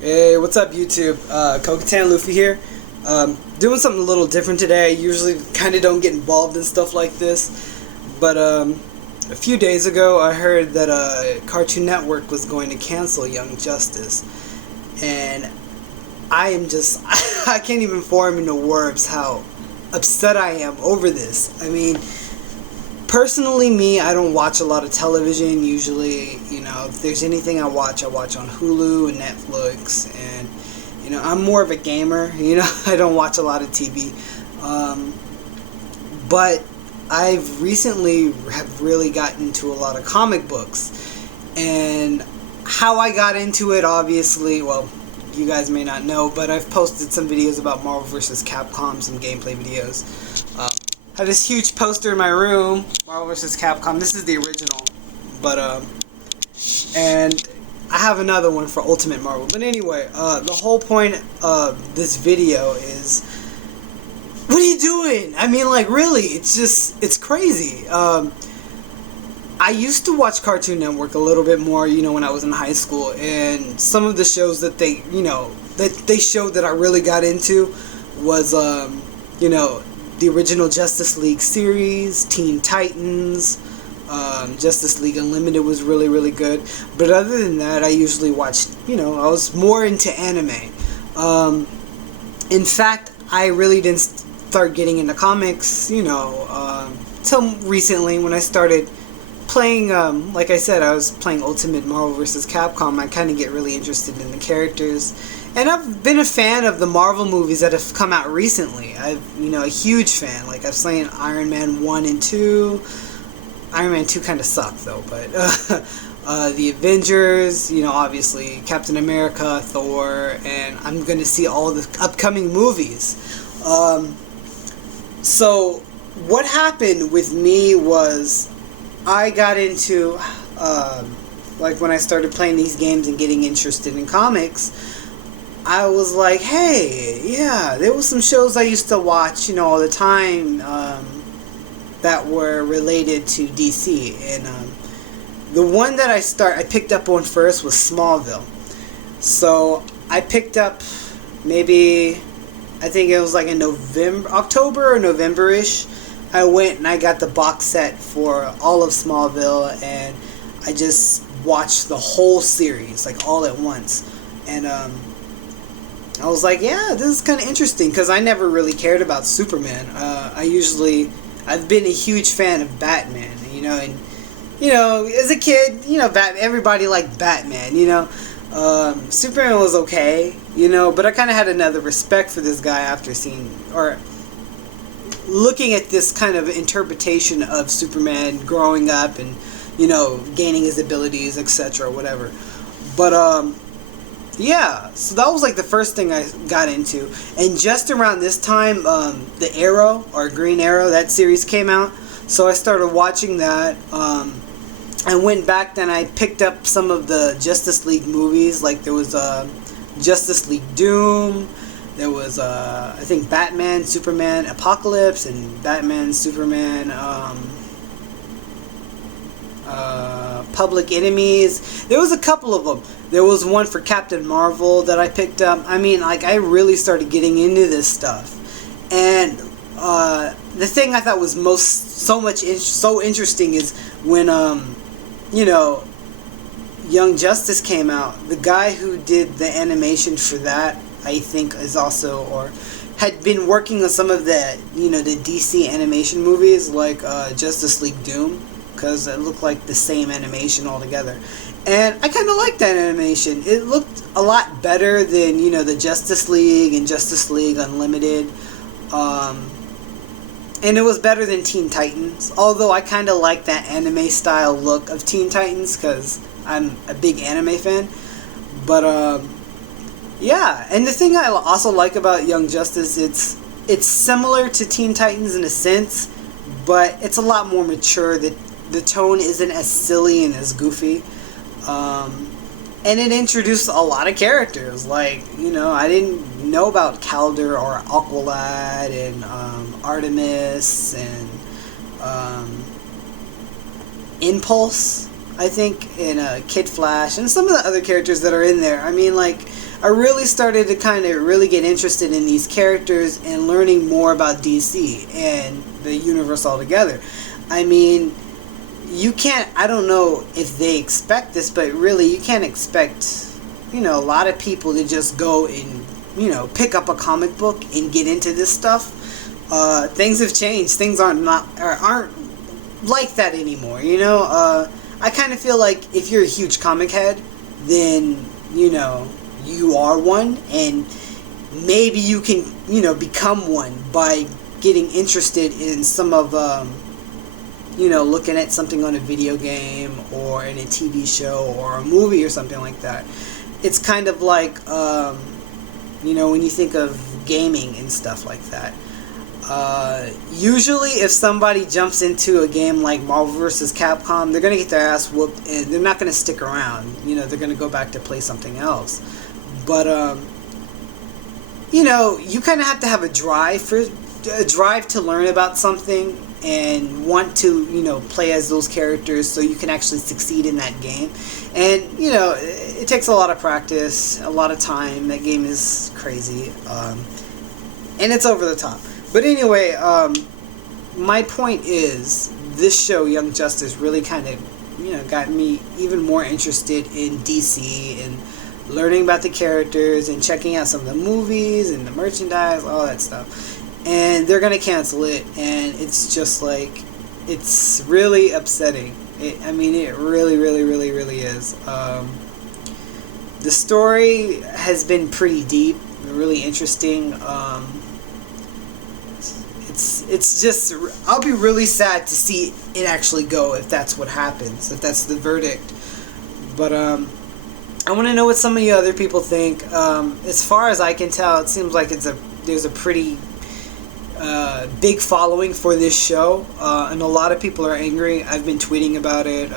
Hey, what's up, YouTube? Kokatan Luffy here. Doing something a little different today. I usually kind of don't get involved in stuff like this, but a few days ago I heard that Cartoon Network was going to cancel Young Justice, and I am just I can't even form into words how upset I am over this. I mean, personally, me, I don't watch a lot of television. Usually, if there's anything I watch on Hulu and Netflix, and I'm more of a gamer. I don't watch a lot of TV, but I've recently have really gotten into a lot of comic books, and how I got into it, obviously, well, you guys may not know, but I've posted some videos about Marvel vs. Capcom, some gameplay videos. I have this huge poster in my room, Marvel vs. Capcom. This is the original, but and I have another one for Ultimate Marvel. But anyway, the whole point of this video is, what are you doing? I mean, like, really, it's crazy. I used to watch Cartoon Network a little bit more, when I was in high school, and some of the shows that they showed that I really got into was, the original Justice League series, Teen Titans, Justice League Unlimited was really, really good. But other than that, I usually watched, I was more into anime. In fact, I really didn't start getting into comics, till recently when I started playing, like I said, I was playing Ultimate Marvel vs. Capcom. I kind of get really interested in the characters. And I've been a fan of the Marvel movies that have come out recently. I've, a huge fan. Like, I've seen Iron Man 1 and 2. Iron Man 2 kind of sucked, though. But, the Avengers, obviously, Captain America, Thor, and I'm going to see all the upcoming movies. So, what happened with me was, I got into, like, when I started playing these games and getting interested in comics, I was like, hey, yeah, there was some shows I used to watch, all the time, that were related to DC, and the one that I picked up on first was Smallville. So I picked up maybe, I think it was like in October or November-ish. I went and I got the box set for all of Smallville, and I just watched the whole series, like, all at once. And I was like, yeah, this is kind of interesting, because I never really cared about Superman. I've been a huge fan of Batman, and, as a kid, everybody liked Batman, Superman was okay, but I kind of had another respect for this guy after looking at this kind of interpretation of Superman growing up and, gaining his abilities, etc., whatever. But, yeah, so that was like the first thing I got into. And just around this time, the Arrow, or Green Arrow, that series came out. So I started watching that. I went back, then I picked up some of the Justice League movies. Like, there was Justice League Doom. There was, I think, Batman, Superman, Apocalypse, and Batman, Superman, Public Enemies. There was a couple of them. There was one for Captain Marvel that I picked up. I mean, like, I really started getting into this stuff. And the thing I thought was so interesting is when, Young Justice came out. The guy who did the animation for that, I think, is also, or had been working on some of the, the DC animation movies, like Justice League Doom, because it looked like the same animation altogether. And I kind of liked that animation. It looked a lot better than, the Justice League and Justice League Unlimited. And it was better than Teen Titans. Although I kind of like that anime style look of Teen Titans, because I'm a big anime fan. But, yeah. And the thing I also like about Young Justice, it's similar to Teen Titans in a sense, but it's a lot more mature. The tone isn't as silly and as goofy. And it introduced a lot of characters. Like, I didn't know about Kaldur'ahm or Aqualad and Artemis and Impulse. I think in Kid Flash and some of the other characters that are in there. I mean, like, I really started to kind of really get interested in these characters and learning more about DC and the universe altogether. I mean, you can't, I don't know if they expect this, but really you can't expect, a lot of people to just go and, pick up a comic book and get into this stuff. Things have changed. Things aren't like that anymore, I kind of feel like if you're a huge comic head, then, you are one, and maybe you can, become one by getting interested in some of, looking at something on a video game or in a TV show or a movie or something like that. It's kind of like, when you think of gaming and stuff like that. Usually if somebody jumps into a game like Marvel vs. Capcom, they're going to get their ass whooped and they're not going to stick around. They're going to go back to play something else. But, you kind of have to have a drive to learn about something and want to, play as those characters so you can actually succeed in that game. And, it takes a lot of practice, a lot of time. That game is crazy. And it's over the top. But anyway, my point is, this show, Young Justice, really kind of, got me even more interested in DC and learning about the characters and checking out some of the movies and the merchandise, all that stuff. And they're going to cancel it, and it's just like, it's really upsetting. It really, really, really, really is. The story has been pretty deep, really interesting. It's just, I'll be really sad to see it actually go if that's what happens, if that's the verdict. But I want to know what some of you other people think. As far as I can tell, it seems like there's a pretty big following for this show, and a lot of people are angry. I've been tweeting about it,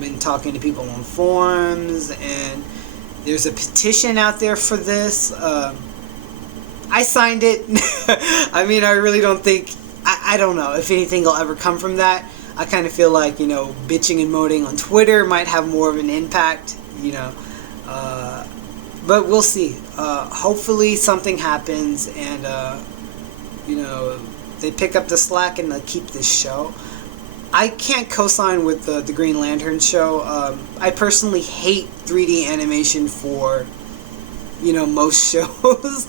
been talking to people on forums, and there's a petition out there for this. I signed it. I really don't think, I don't know if anything will ever come from that. I kind of feel like, bitching and moaning on Twitter might have more of an impact, but we'll see. Hopefully something happens and, they pick up the slack and they'll keep this show. I can't co-sign with the Green Lantern show. I personally hate 3D animation for, most shows.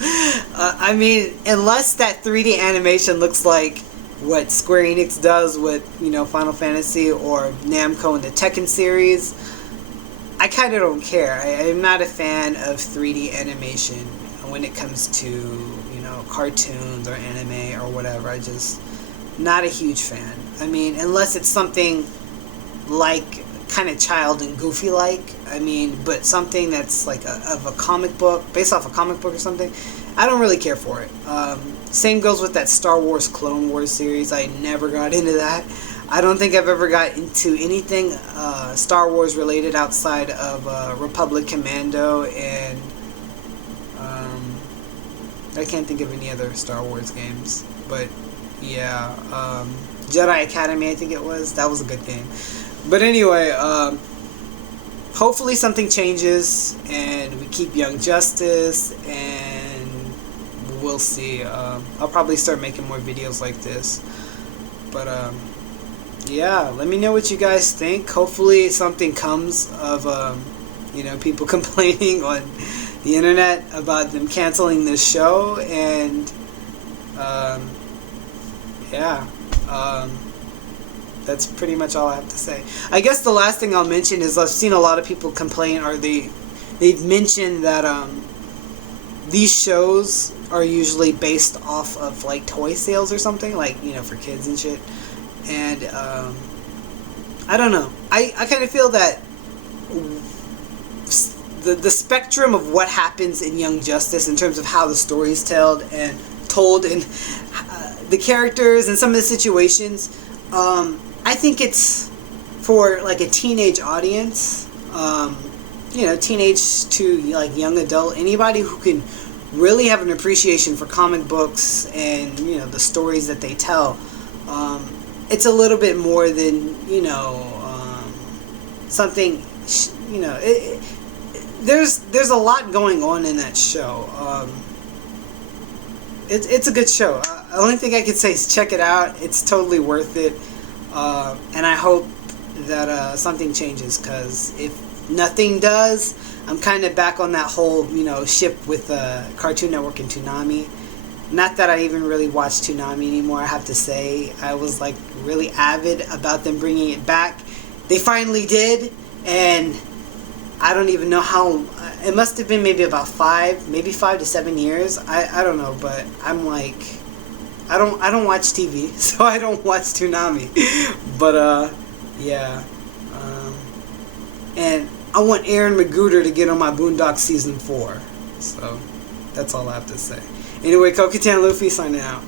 Unless that 3D animation looks like what Square Enix does with, Final Fantasy or Namco in the Tekken series, I kind of don't care. I'm not a fan of 3D animation when it comes to, cartoons or anime or whatever. I just, not a huge fan. Unless it's something like kind of child and goofy like, but something that's like of a comic book, based off a comic book or something, I don't really care for it. Same goes with that Star Wars Clone Wars series. I never got into that. I don't think I've ever got into anything Star Wars related outside of Republic Commando, and I can't think of any other Star Wars games. But yeah, Jedi Academy, I think it was. That was a good game. But anyway, hopefully something changes and we keep Young Justice, and we'll see. I'll probably start making more videos like this. But yeah, let me know what you guys think. Hopefully something comes of people complaining on the internet about them canceling this show, and yeah, that's pretty much all I have to say. I guess the last thing I'll mention is I've seen a lot of people complain, or they've mentioned that these shows are usually based off of like toy sales or something, like for kids and shit. And I don't know. I kind of feel that the spectrum of what happens in Young Justice in terms of how the story is told and the characters and some of the situations, I think it's for like a teenage audience, teenage to like young adult, anybody who can really have an appreciation for comic books and the stories that they tell. It's a little bit more than something, there's a lot going on in that show. It's a good show. The only thing I can say is check it out. It's totally worth it. And I hope that something changes, because if nothing does, I'm kind of back on that whole, ship with Cartoon Network and Toonami. Not that I even really watch Toonami anymore, I have to say. I was like really avid about them bringing it back. They finally did, and I don't even know how. It must have been maybe about 5 to 7 years. I don't know, but I'm like, I don't watch TV, so I don't watch Toonami. But yeah. And I want Aaron Magruder to get on my Boondocks season 4. So that's all I have to say. Anyway, Kokatan Luffy signing out.